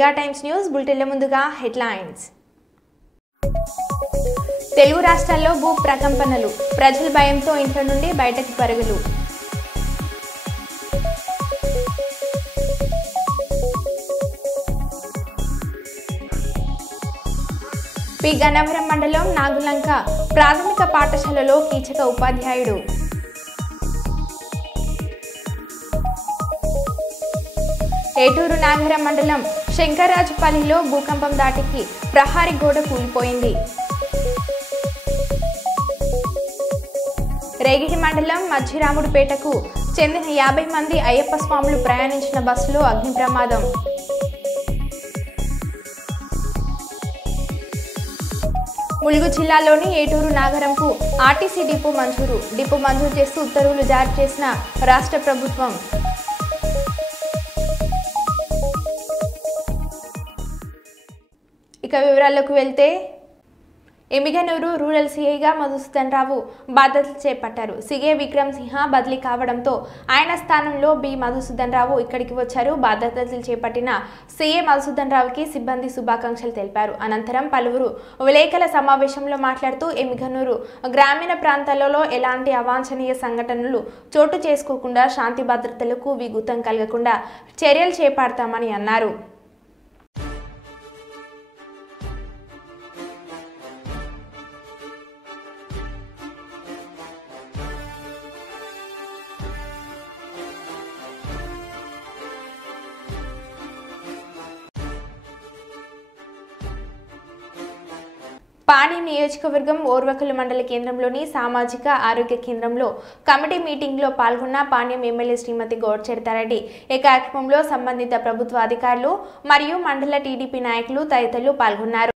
Mega times news బులెటిన్ల ముందుగా headlines. Telugu రాష్ట్రాల్లో భూ ప్రకంపనలు, ప్రజల భయంతో ఇంట్లో నుండి బయటకు పరుగులు. పి గన్నవరం మండలం నాగులంక ప్రాథమిక పాఠశాలలో కీచక ఉపాధ్యాయుడు. ఏటూరు నాగరం మండలం శంకర్రాజుపల్లిలో భూకంపం దాటికి ప్రహారీ గోడ కూలిపోయింది. రేగిడి మండలం మధ్యరాముడిపేటకు చెందిన 50 మంది అయ్యప్ప స్వాములు ప్రయాణించిన బస్సులో అగ్ని ప్రమాదం. ములుగు జిల్లాలోని ఏటూరు నాగరంకు ఆర్టీసీ డిపో మంజూరు చేస్తూ ఉత్తర్వులు జారీ చేసిన రాష్ట్ర ప్రభుత్వం. ఇక వివరాల్లోకి వెళ్తే, ఎమ్మిగనూరు రూరల్ సీఐగా మధుసూదన్ రావు బాధ్యతలు చేపట్టారు. సిఏ విక్రమ్ సింహ బదిలీ కావడంతో ఆయన స్థానంలో బి మధుసూదన్ రావు ఇక్కడికి వచ్చారు. బాధ్యతలు చేపట్టిన సిఏ మధుసూదన్ రావుకి సిబ్బంది శుభాకాంక్షలు తెలిపారు. అనంతరం పలువురు విలేకరుల సమావేశంలో మాట్లాడుతూ ఎమ్మిగనూరు గ్రామీణ ప్రాంతాలలో ఎలాంటి అవాంఛనీయ సంఘటనలు చోటు చేసుకోకుండా శాంతి భద్రతలకు విఘాతం కలగకుండా చర్యలు చేపడతామని అన్నారు. పాణ్యం నియోజకవర్గం ఓర్వకల్ మండల కేంద్రంలోని సామాజిక ఆరోగ్య కేంద్రంలో కమిటీ మీటింగ్లో పాల్గొన్న పాణ్యం ఎమ్మెల్యే శ్రీమతి గోడ్చెర్తారెడ్డి. ఈ కార్యక్రమంలో సంబంధిత ప్రభుత్వ అధికారులు మరియు మండల టీడీపీ నాయకులు తదితరులు పాల్గొన్నారు.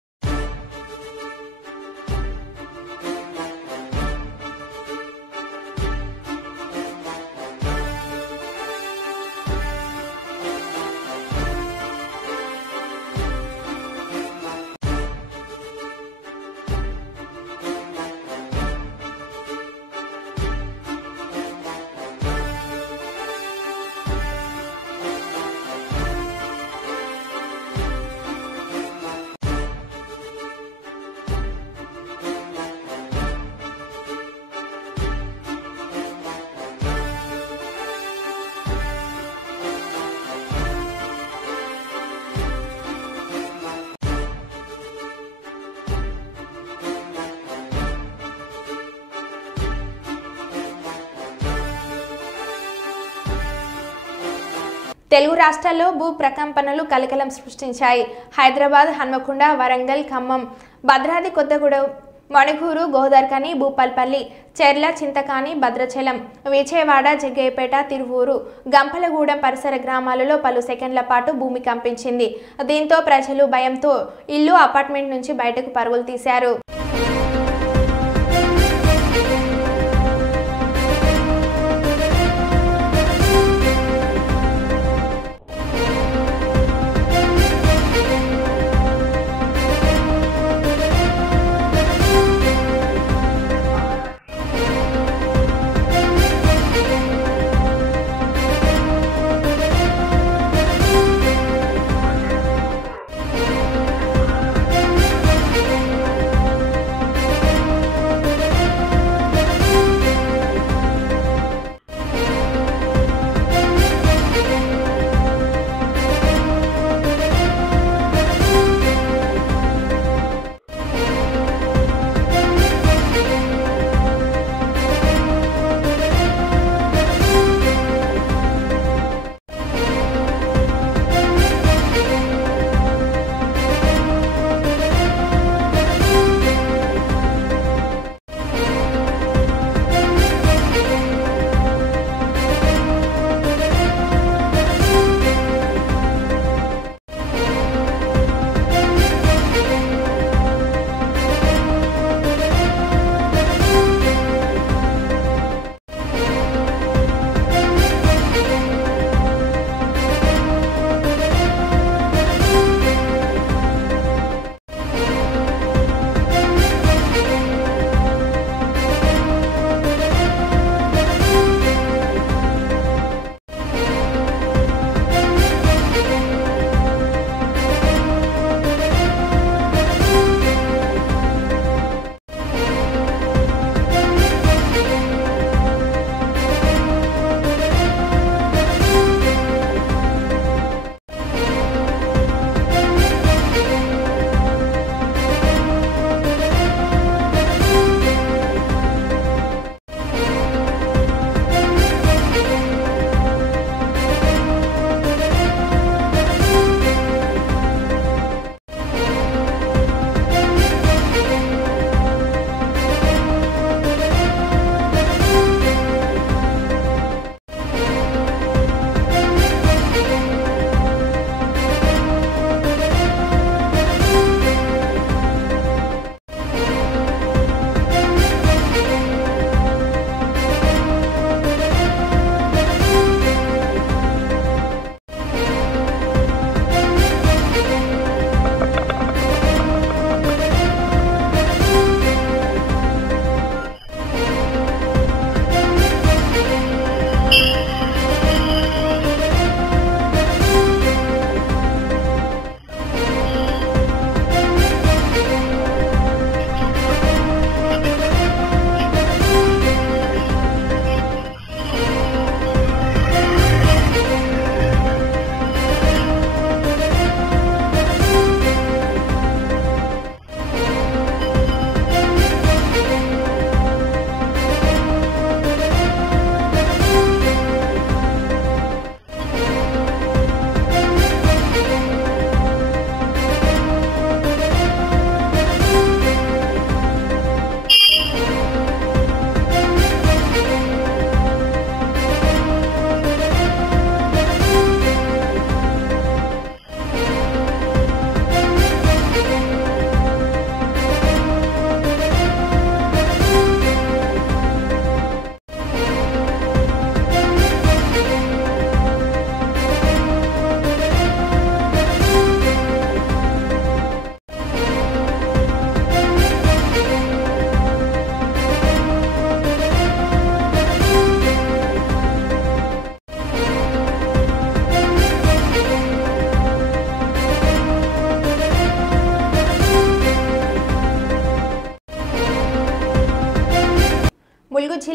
తెలుగు రాష్ట్రాల్లో భూ ప్రకంపనలు కలకలం సృష్టించాయి. హైదరాబాద్, హన్మకొండ, వరంగల్, ఖమ్మం, భద్రాద్రి కొత్తగూడెం, మణుగూరు, గోదావరిఖని, భూపాల్పల్లి, చెర్ల, చింతకాని, భద్రాచలం, విజయవాడ, జగ్గయ్యపేట, తిరువూరు, గంపలగూడెం పరిసర గ్రామాలలో పలు సెకండ్ల పాటు భూమి కంపించింది. దీంతో ప్రజలు భయంతో ఇల్లు, అపార్ట్మెంట్ నుంచి బయటకు పరుగులు తీశారు.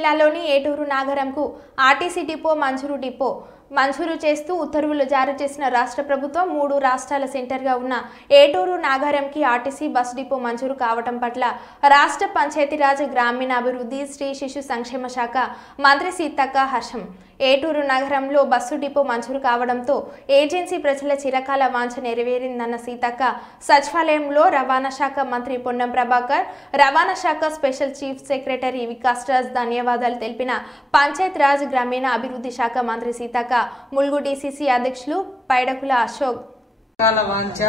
జిల్లాలోని ఏటూరు నాగరంకు ఆర్టీసీ డిపో మంజూరు చేస్తూ ఉత్తర్వులు జారీ చేసిన రాష్ట్ర ప్రభుత్వం 3 రాష్ట్రాల సెంటర్గా ఉన్న ఏటూరు నాగారంకి ఆర్టీసీ బస్ డిపో మంజూరు కావడం పట్ల రాష్ట్ర పంచాయతీరాజ్ గ్రామీణాభివృద్ధి శ్రీ శిశు సంక్షేమ శాఖ మంత్రి సీతక్క హర్షం. ఏటూరు నగరంలో బస్సు డిపో మంజూరు కావడంతో ఏజెన్సీ ప్రజల చిరకాల వాంఛ నెరవేరిందన్న సీతక్క సచివాలయంలో రవాణా శాఖ మంత్రి పొన్నం ప్రభాకర్, రవాణా శాఖ special chief secretary Vikas Raj ధన్యవాదాలు తెలిపిన పంచాయతీరాజ్ గ్రామీణ అభివృద్ధి శాఖ మంత్రి సీతక్క ములుగు డీసీసీ అధ్యక్షులు పైడకుల అశోక్ వాంఛ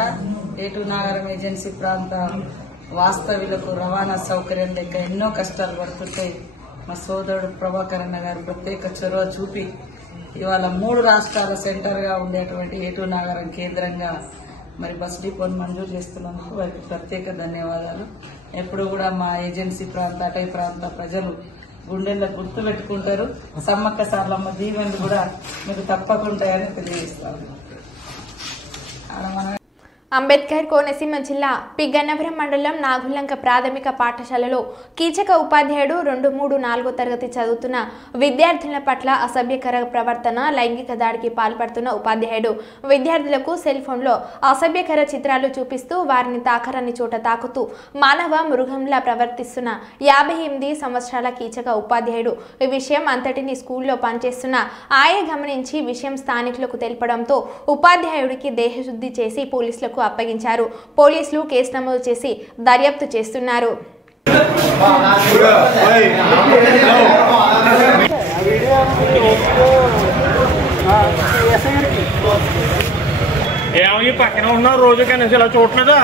ఏటూరు నాగరం ఏజెన్సీ ప్రాంత వాస్తవ్యులకు రవాణా సౌకర్యం లేక ఎన్నో కష్టాలు పడుతుంటే మా సోదరుడు ప్రభాకర్ అన్న గారు ప్రత్యేక చొరవ చూపి ఇవాళ 3 రాష్ట్రాల సెంటర్ గా ఉండేటువంటి ఏటూరు నాగరం కేంద్రంగా మరి బస్ డిపోను మంజూరు చేస్తున్నందుకు వారికి ప్రత్యేక ధన్యవాదాలు. ఎప్పుడు కూడా మా ఏజెన్సీ ప్రాంత అటవీ ప్రాంత ప్రజలు గుండెల్లో గుర్తు పెట్టుకుంటారు. సమ్మక్క సార్లమ్మ దీవెనలు కూడా మీకు తప్పకుంటాయని తెలియజేస్తాను. అంబేద్కర్ కోనసీమ జిల్లా పి గన్నవరం మండలం నాగులంక ప్రాథమిక పాఠశాలలో కీచక ఉపాధ్యాయుడు 2, 3, 4 తరగతి చదువుతున్న విద్యార్థుల పట్ల అసభ్యకర ప్రవర్తన, లైంగిక దాడికి పాల్పడుతున్న ఉపాధ్యాయుడు విద్యార్థులకు సెల్ ఫోన్లో అసభ్యకర చిత్రాలు చూపిస్తూ వారిని తాకరని చోట తాకుతూ మానవ మృగంలా ప్రవర్తిస్తున్న 58 సంవత్సరాల కీచక ఉపాధ్యాయుడు ఈ విషయం అంతటిని స్కూల్లో పనిచేస్తున్న ఆయే గమనించి విషయం స్థానికులకు తెలపడంతో ఉపాధ్యాయుడికి దేహశుద్ధి చేసి పోలీసులకు అప్పగించారు. పోలీసులు కేసు నమోదు చేసి దర్యాప్తు చేస్తున్నారు. పక్కన ఉన్న రోజు కనీసం ఇలా చూడలేదా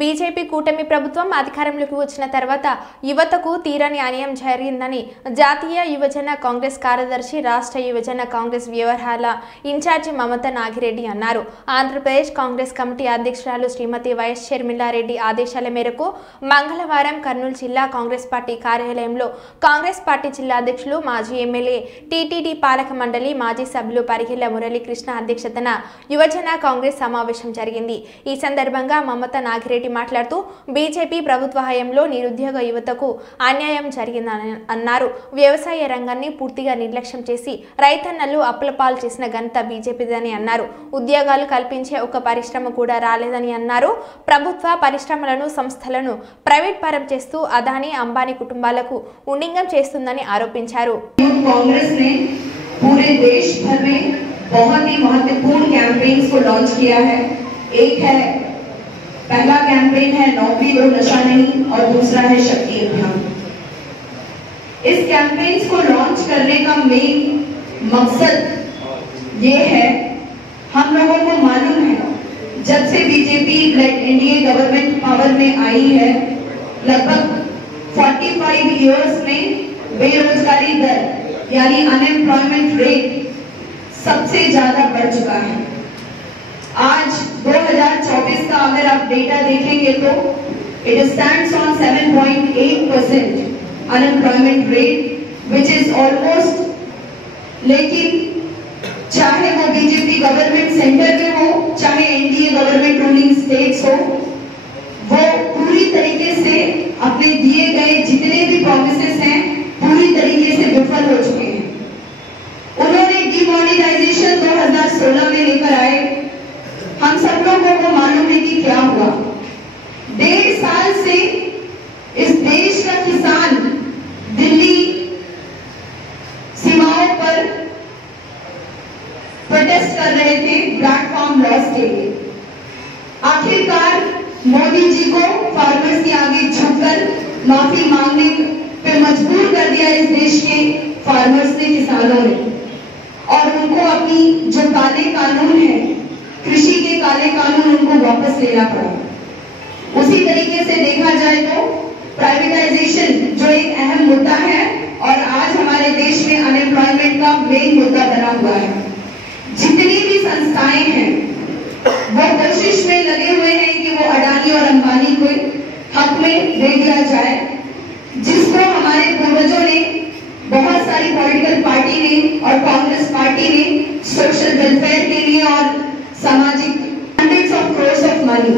బీజేపీ కూటమి ప్రభుత్వం అధికారంలోకి వచ్చిన తర్వాత యువతకు తీరని అన్యాయం జరిగిందని జాతీయ యువజన కాంగ్రెస్ కార్యదర్శి, రాష్ట్ర యువజన కాంగ్రెస్ వ్యవహారాల ఇన్ఛార్జి మమతా నాగిరెడ్డి అన్నారు. ఆంధ్రప్రదేశ్ కాంగ్రెస్ కమిటీ అధ్యక్షురాలు శ్రీమతి వైఎస్ షర్మిలారెడ్డి ఆదేశాల మేరకు మంగళవారం కర్నూలు జిల్లా కాంగ్రెస్ పార్టీ కార్యాలయంలో కాంగ్రెస్ పార్టీ జిల్లా అధ్యక్షులు, మాజీ ఎమ్మెల్యే, టీటీడీ పాలక మండలి మాజీ సభ్యులు పరిగిళ్ల మురళీకృష్ణ అధ్యక్షతన యువజన కాంగ్రెస్ సమావేశం జరిగింది. ఈ సందర్భంగా మమతా నాగిరెడ్డి మాట్లాడుతూ బీజేపీ ప్రభుత్వ హయాంలో నిరుద్యోగ యువతకు అన్యాయం జరిగిందని అన్నారు. వ్యవసాయ రంగాన్ని పూర్తిగా నిర్లక్ష్యం చేసి రైతన్నలు అప్పులపాలు చేసిన ఘనత బీజేపీదని అన్నారు. ఉద్యోగాలు కల్పించే ఒక పరిశ్రమ కూడా రాలేదని అన్నారు. ప్రభుత్వ పరిశ్రమలను, సంస్థలను ప్రైవేట్ పరం చేస్తూ అదానీ, అంబానీ కుటుంబాలకు ఉండింగం చేస్తుందని ఆరోపించారు. कांग्रेस ने पूरे देश भर में बहुत ही महत्वपूर्ण कैंपेन्स को लॉन्च किया है. एक है, पहला कैंपेन है नौकरी दो नशा नहीं और दूसरा है शक्ति अभियान. इस कैंपेन्स को लॉन्च करने का मेन मकसद ये है, हम लोगों को मालूम है जब से BJP lead NDA government power में आई है, लगभग 45 इयर्स में बेरोजगारी दर यानी अनएम्प्लॉयमेंट रेट सबसे ज्यादा बढ़ चुका है. आज 2024 का अगर आप डेटा देखेंगे तो it stands on 7.8% unemployment rate which is almost, लेकिन चाहे वो बीजेपी गवर्नमेंट सेंटर में हो, चाहे एनडीए गवर्नमेंट रूलिंग स्टेट्स हो, वो पूरी तरीके से अपने दिए गए जितने भी प्रोमिसेस हैं पूरी तरीके से विफल हो चुके हैं. उन्होंने डिमोनेटाइजेशन 2016 में लेकर आए. हम सब लोगों को मालूम है कि क्या हुआ. 1.5 साल से इस देश का किसान दिल्ली सीमाओं पर प्रोटेस्ट कर रहे थे प्लेटफॉर्म लॉस के लिए. आखिरकार मोदी जी को फार्मर्स के आगे झुककर माफी मांगने पे मजबूर कर दिया इस देश के फार्मर्स ने, किसानों ने, और उनको अपनी जो काले कानून है कृषि के काले कानून उनको वापस लेना पड़ा। उसी तरीके से देखा जाए तो प्राइवेटाइजेशन जो एक अहम मुद्दा है और आज हमारे देश में अनएम्प्लॉयमेंट का मेन मुद्दा बना हुआ है। जितनी भी संस्थाएं हैं वो कोशिश में लगे हुए हैं कि वो अडानी और अंबानी को हक में ले दिया जाए, जिसको हमारे पूर्वजों ने, बहुत सारी पॉलिटिकल पार्टी ने और कांग्रेस पार्टी ने सोशल वेलफेयर के लिए और सामाजिक hundreds of crore of money,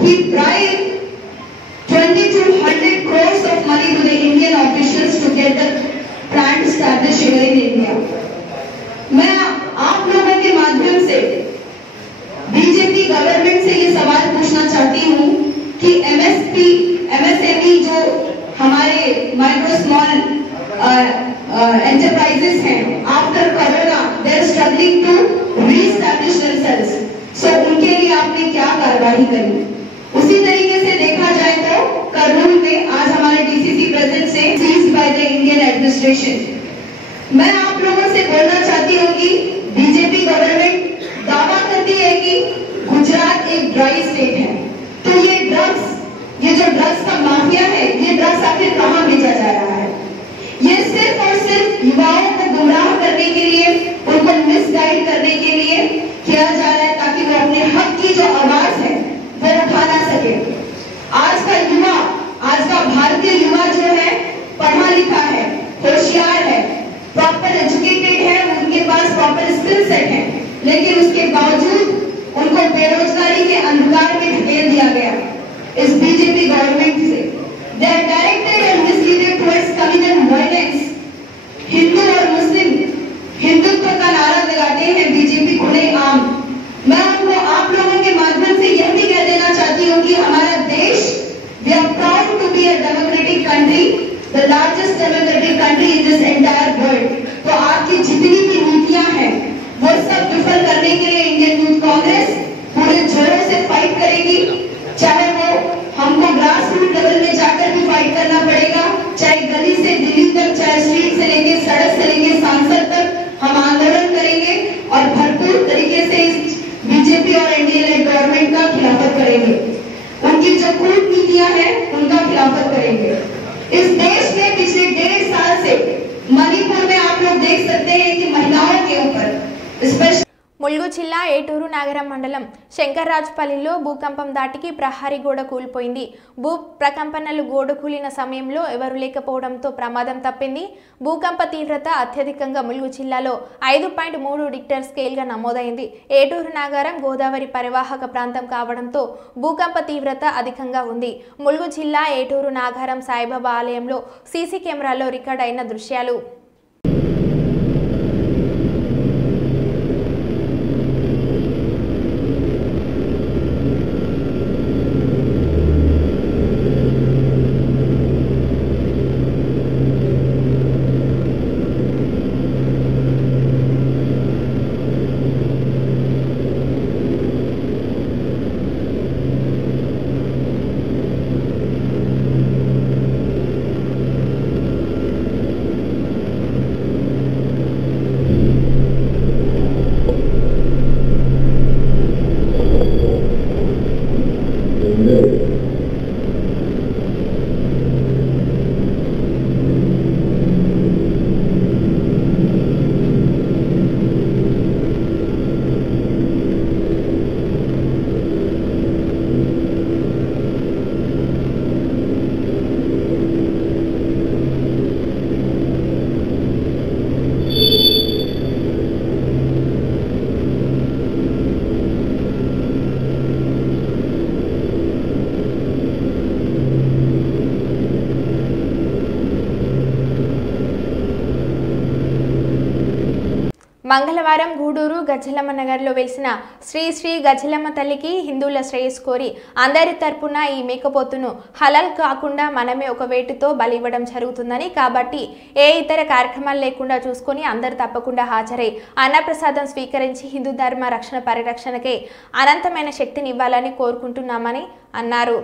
he bribe 20 to 100 crores of money to the Indian officials to get the plant established here in India. मैं आप लोगों के माध्यम से बीजेपी गवर्नमेंट से ये सवाल पूछना चाहती हूँ कि एमएसएमई जो हमारे माइक्रो स्मॉल एंटरप्राइजेस हैं, after corona they are struggling to reestablish themselves, so उनके लिए आपने क्या कार्रवाई करी? उसी तरीके से देखा जाए तो कर्नूल में आज हमारे डीसीसी प्रेजेंट से seized by the Indian administration. मैं आप लोगों से बोलना चाहती हूँ कि बीजेपी गवर्नमेंट दावा करती है कि गुजरात एक ड्राई स्टेट है, तो ये जो ड्रग्स का माफिया है, ये ड्रग्स आखिर कहाँ भेजा जा रहा है? ये सिर्फ और सिर्फ युवाओं को गुमराह करने के लिए, उनको मिसगाइड करने के लिए किया जा रहा है, ताकि वो अपने हक की जो आवाज है वो उठा ना सके। आज का भारतीय युवा जो है पढ़ा लिखा है, होशियार है, प्रॉपर एजुकेटेड है, उनके पास प्रॉपर स्किल सेट है, लेकिन उसके बावजूद उनको बेरोजगारी के अंधकार में ढकेल दिया गया इस बीजेपी गवर्नमेंट से। They are directed and misleaded towards communal violence. Hindu और मुस्लिम हिंदुत्व का नारा लगाते हैं बीजेपी खुलेआम। मैं उनको आप लोगों के माध्यम से यह भी कह देना चाहती हूँ कि हमारा देश, we are proud to be a democratic country, the largest democratic country in this entire world. तो आपकी जितनी भी नीतियां हैं वो सब विफल करने के लिए इंडियन यूथ कांग्रेस पूरे जोरों से फाइट करेगी, चाहे वो हमको ग्रास रूट लेवल में जाकर भी फाइट करना पड़ेगा, चाहे गली से दिल्ली तक, चाहे स्ट्रीट से लेके सड़क से लेके सांसद तक हम आंदोलन करेंगे और भरपूर तरीके से इस बीजेपी और एनडीए लेड गवर्नमेंट का खिलाफत करेंगे। उनकी जो कूटनीतियां हैं उनका खिलाफत करेंगे। इस देश में पिछले 1.5 साल से मणिपुर में आप लोग देख सकते हैं कि महिलाओं के ऊपर स्पेशल ములుగు జిల్లా ఏటూరు నగరం మండలం శంకర్రాజుపల్లిలో భూకంపం దాటికి ప్రహరీ గోడ కూలిపోయింది. భూ ప్రకంపనలు గోడ కూలిన సమయంలో ఎవరు లేకపోవడంతో ప్రమాదం తప్పింది. భూకంప తీవ్రత అత్యధికంగా ములుగు జిల్లాలో 5.3 రిక్టర్ స్కేల్గా నమోదైంది. ఏటూరు నగరం గోదావరి పరివాహక ప్రాంతం కావడంతో భూకంప తీవ్రత అధికంగా ఉంది. ములుగు జిల్లా ఏటూరు నాగారం సాయిబాబా ఆలయంలో సీసీ కెమెరాలో రికార్డ్ అయిన దృశ్యాలు. మంగళవారం గూడూరు గజ్జలమ్మ నగర్లో వెలిసిన శ్రీ శ్రీ గజ్జలమ్మ తల్లికి హిందువుల శ్రేయస్ కోరి అందరి తరపున ఈ మేకపోతును హలాల్ కాకుండా మనమే ఒక వేటుతో బలి ఇవ్వడం జరుగుతుందని, కాబట్టి ఏ ఇతర కార్యక్రమాలు లేకుండా చూసుకొని అందరూ తప్పకుండా హాజరై అన్నప్రసాదం స్వీకరించి హిందూ ధర్మ రక్షణ పరిరక్షణకే అనంతమైన శక్తిని ఇవ్వాలని కోరుకుంటున్నామని అన్నారు.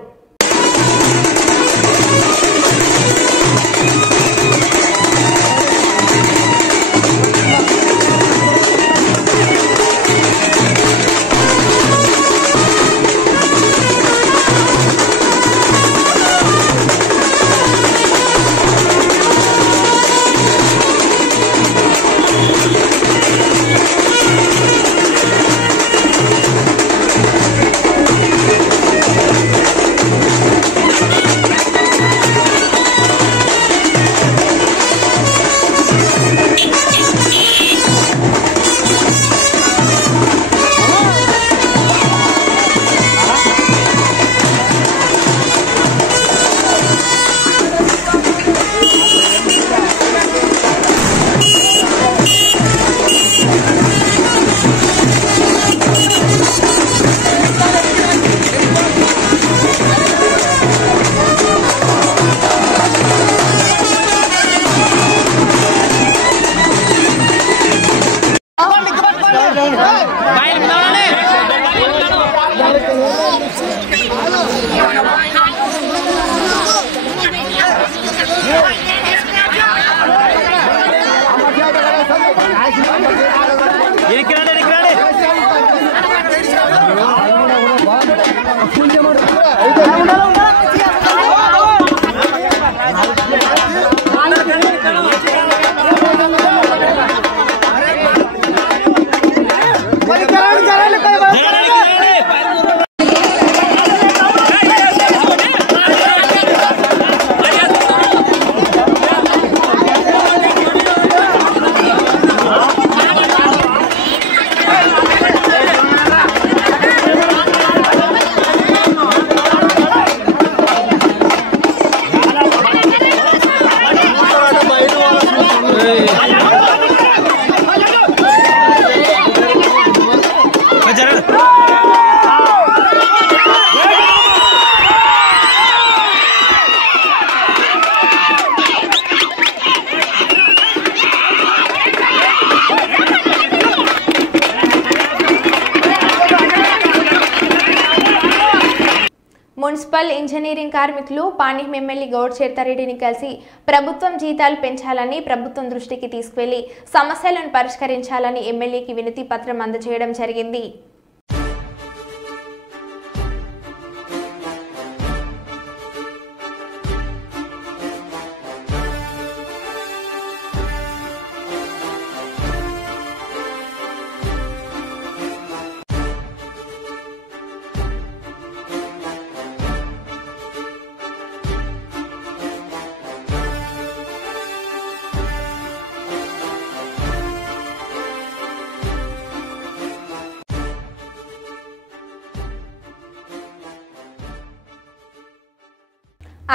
మున్సిపల్ ఇంజనీరింగ్ కార్మికులు పాణ్యం ఎమ్మెల్యే గౌడ్ చేర్తారెడ్డిని కలిసి ప్రభుత్వం జీతాలు పెంచాలని, ప్రభుత్వం దృష్టికి తీసుకువెళ్లి సమస్యలను పరిష్కరించాలని ఎమ్మెల్యేకి వినతి పత్రం అందజేయడం జరిగింది.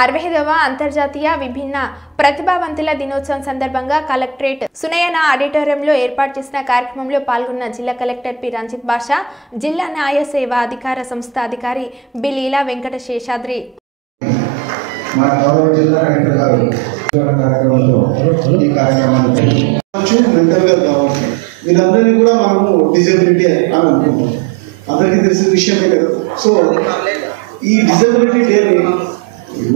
అరవైదవ అంతర్జాతీయ విభిన్న ప్రతిభావంతుల దినోత్సవం సందర్భంగా కలెక్టరేట్ సునయన ఆడిటోరియంలో ఏర్పాటు చేసిన కార్యక్రమంలో పాల్గొన్న జిల్లా కలెక్టర్ పి రంజిత్ బాషా, జిల్లా న్యాయ సేవా అధికార సంస్థ అధికారి బి లీలా వెంకట శేషాద్రి. వీళ్ళందరినీ కూడా మనము డిజబిలిటీ అని అనుకుంటాం, అందరికీ తెలిసిన విషయమే కదా. సో ఈ డిజబిలిటీ డేని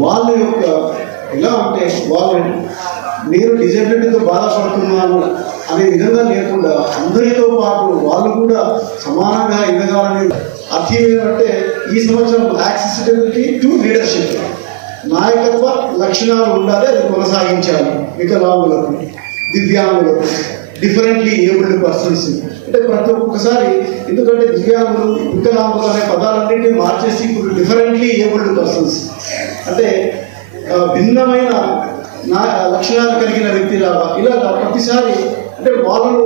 వాళ్ళ యొక్క ఎలా అంటే వాళ్ళు నేను డిజబిలిటీతో బాధపడుతున్నాను అనే విధంగా లేకుండా అందరితో పాటు వాళ్ళు కూడా సమానంగా ఎదగాలని అర్థం ఏంటంటే ఈ సంవత్సరం యాక్సెసిబిలిటీ టు లీడర్షిప్ నాయకత్వ లక్షణాలు ఉండాలి, అది కొనసాగించాలి. వికలాంగులకు, దివ్యాంగులకు, డిఫరెంట్లీ ఏబుల్డ్ పర్సన్స్ అంటే ప్రతి ఒక్కసారి, ఎందుకంటే దివ్యాంగులు, వికలాంగులు అనే పదాలన్నింటినీ మార్చేసి ఇప్పుడు డిఫరెంట్లీ ఏబుల్డ్ పర్సన్స్ అంటే భిన్నమైన లక్షణాలు కలిగిన వ్యక్తిలాగా ఇలాగా ప్రతిసారి అంటే వాళ్ళకు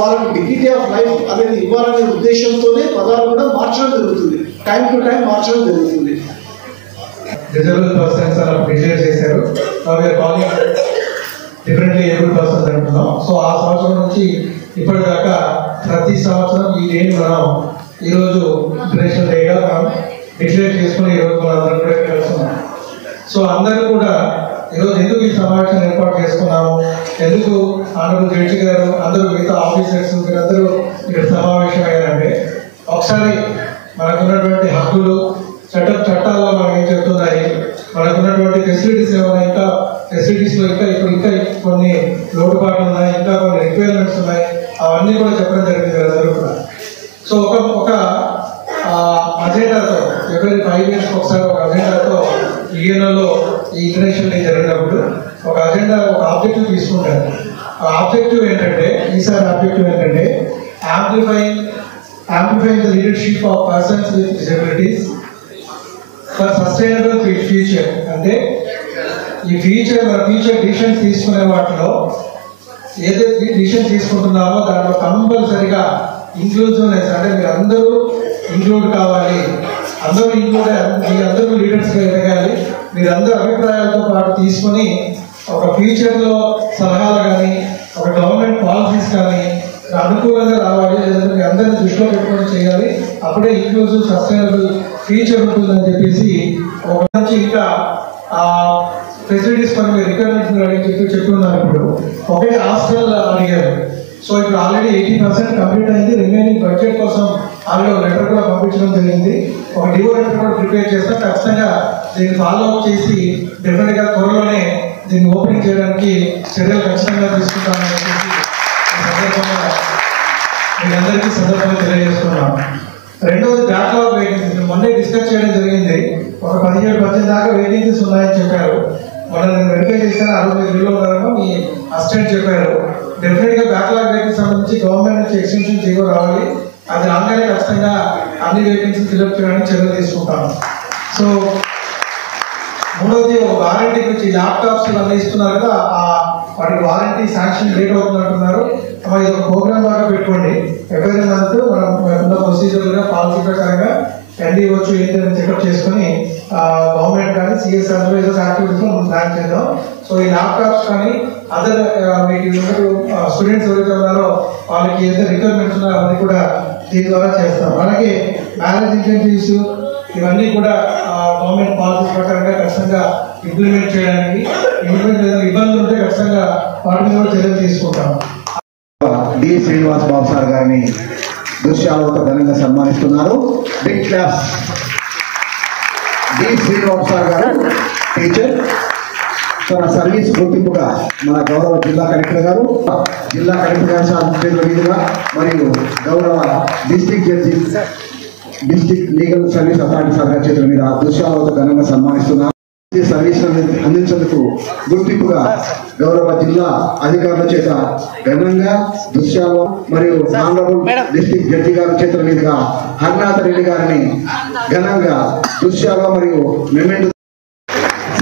వాళ్ళకు డిగ్నిటీ ఆఫ్ లైఫ్ అనేది ఇవ్వాలనే ఉద్దేశంతోనే పదాలు కూడా మార్చడం జరుగుతుంది, టైం టు టైం మార్చడం జరుగుతుంది. డిజేబుల్ పర్సన్స్ అలా డిక్లేర్ చేశారు, డిఫరెంట్లీ ఏబుల్ పర్సన్స్ అంటున్నాం. సో ఆ సంవత్సరం నుంచి ఇప్పటిదాకా ప్రతి సంవత్సరం ఈ డేని మనం ఈరోజు ఇంటర్నేషనల్ డేగా మనం డిక్లేర్ చేసుకుని ఈరోజు మనం అందరం కూడా కలుస్తున్నాం. సో అందరూ కూడా ఈరోజు ఎందుకు ఈ సమావేశం ఏర్పాటు చేసుకున్నాము, ఎందుకు ఆనరబుల్ జడ్జి గారు అందరూ మిగతా ఆఫీసర్స్ మీరందరూ ఇక్కడ సమావేశం అయ్యారంటే, ఒకసారి మనకున్నటువంటి హక్కులు చట్టాల్లో మనం ఏం చెప్తున్నాయి, మనకున్నటువంటి ఫెసిలిటీస్ ఏమైనా ఇంకా ఫెసిలిటీస్లో ఇంకా కొన్ని లోటుపాట్లు ఉన్నాయి, ఇంకా కొన్ని రిక్వైర్మెంట్స్ ఉన్నాయి, అవన్నీ కూడా చెప్పడం జరిగింది అందరూ కూడా. సో ఒక అజెండాతో ఎవరి 5 years ఒకసారి ఒక అజెండాతో ఈఎన్ఓలో ఈ ఇంటర్నేషనల్ డే జరిగినప్పుడు ఒక అజెండా, ఒక ఆబ్జెక్టివ్ తీసుకుంటారు. ఆ ఆబ్జెక్టివ్ ఏంటంటే, ఈసారి ఆబ్జెక్టివ్ ఏంటంటే amplifying the leadership of persons with disabilities for sustainable future. అంటే ఈ మన ఫ్యూచర్ డిసిషన్స్ తీసుకునే వాటిలో ఏదైతే డిసిషన్ తీసుకుంటున్నామో దాంట్లో కంపల్సరిగా ఇంక్లూజివ్నెస్ అంటే మీరు అందరూ ఇంక్లూడ్ కావాలి, అందరూ అందరూ లీడర్స్గా ఎదగాలి, మీరు అందరూ అభిప్రాయాలతో పాటు తీసుకొని ఒక ఫ్యూచర్లో సలహాలు కానీ ఒక గవర్నమెంట్ పాలసీస్ కానీ అనుకూలంగా రావాలి, లేదంటే మీ అందరినీ దృష్టిలో పెట్టుకొని చేయాలి, అప్పుడే ఇంక్లూజివ్ సస్టైనబుల్ ఫ్యూచర్ ఉంటుందని చెప్పేసి ఒక నుంచి ఇంకా ఫెసిలిటీస్ కొన్ని రిక్వైర్మెంట్స్ అడిగి చెప్తున్నారు. ఇప్పుడు ఒకే హాస్టల్ అడిగారు. సో ఇప్పుడు ఆల్రెడీ 80% కంప్లీట్ అయింది. రిమైనింగ్ బడ్జెట్ కోసం ఆల్రెడీ ఒక లెటర్ కూడా పంపించడం జరిగింది. ఒక డివో లెటర్ కూడా ప్రిపేర్ చేస్తాం. ఖచ్చితంగా దీన్ని ఫాలో అప్ చేసి డెఫినెట్గా త్వరలోనే దీన్ని ఓపెనింగ్ చేయడానికి చర్యలు ఖచ్చితంగా తీసుకుంటామని చెప్పేసి ఈ సందర్భంగా తెలియజేస్తున్నాం. రెండవది బ్యాక్లాగ్ వేకెన్సీస్ మొన్నే డిస్కస్ చేయడం జరిగింది. ఒక 17-18 దాకా వేకెన్సీస్ ఉన్నాయని చెప్పారు. మనం నేను వెరిఫై చేశాను, 65,000 ఉన్నారని మీ అసిస్టెంట్ చెప్పారు. డెఫినెట్ గా బ్యాక్లాగ్ వేకెన్సీ సంబంధించి గవర్నమెంట్ నుంచి ఎక్స్టెన్షన్ జీవో రావాలి. అది రాగానే ఖచ్చితంగా అన్ని వేకెన్సీ ఫిల్అప్ చేయడానికి చర్యలు తీసుకుంటాం. సో మూడవది ఒక వారంటీ గురించి ల్యాప్టాప్స్ ఇవన్నీ ఇస్తున్నారు కదా, వాటికి వారంటీ శాంక్షన్ లేట్ అవుతుంది అంటున్నారు. మరి ఇది ఒక ప్రోగ్రామ్ లాగా పెట్టుకోండి. ఎవ్రీ మంత్ మనం ఉన్న ప్రొసీజర్గా పాలసీ ప్రకారంగా ఎన్ని వచ్చు ఏంటని చెకప్ చేసుకుని గవర్నమెంట్ కానీ సిఎస్ఆర్ ఏదో యాక్టివిటీస్ మనం ప్లాన్ చేద్దాం. సో ఈ ల్యాప్టాప్స్ కానీ అదర్ మీకు స్టూడెంట్స్ ఎవరైతే ఉన్నారో వాళ్ళకి ఏదైతే రిక్వైర్మెంట్స్ ఉన్నారో అవన్నీ కూడా దీని ద్వారా చేస్తాం. అలాగే మ్యారేజ్ ఇన్సెంటివ్స్ ఇవన్నీ కూడా గవర్నమెంట్ పాలసీ ప్రకారంగా ఖచ్చితంగా ఇంప్లిమెంట్ చేయడానికి ఇబ్బందులు ఉంటే ఖచ్చితంగా వాటి మీద కూడా చర్యలు తీసుకుంటాం. డి శ్రీనివాస్ బాబు సార్ గారిని దృశ్యాలతో ఘనంగా సన్మానిస్తున్నారు. Big class. D Srinivas sir గారు టీచర్, తన సర్వీస్ గుర్తింపుగా మన గౌరవ జిల్లా కలెక్టర్ గారు సార్ చేతుల మీదుగా మరియు గౌరవ district legal service authority sir గారి చేతుల మీద దృశ్యాలతో ఘనంగా సన్మానిస్తున్నారు. సర్వీస్ అందించేందుకు గుర్తింపుగా గౌరవ జిల్లా అధికారుల చేత ఘనంగా దుశ్యాల మరియు ఆనరబుల్ డిస్ట్రిక్ట్ జడ్జి గారి చేతుల మీదుగా హర్నాథ రెడ్డి గారిని ఘనంగా దుశ్యాల మరియు మెమెంటో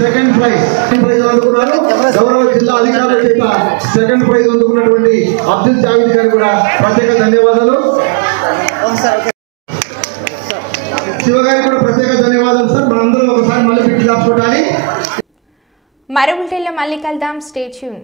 సెకండ్ ప్రైజ్ అందుకున్నారు. గౌరవ జిల్లా అధికారుల చేత సెకండ్ ప్రైజ్ అందుకున్నటువంటి అబ్దుల్ జావేద్ గారికి కూడా ప్రత్యేక ధన్యవాదాలు. శివగారికి కూడా ప్రత్యేక ధన్యవాదాలు సార్. మనందరం ఒకసారి మళ్ళీ పిక్ కొట్టాలి. మరో బులెటిన్లో మళ్ళీ కలుద్దాం. Stay tune.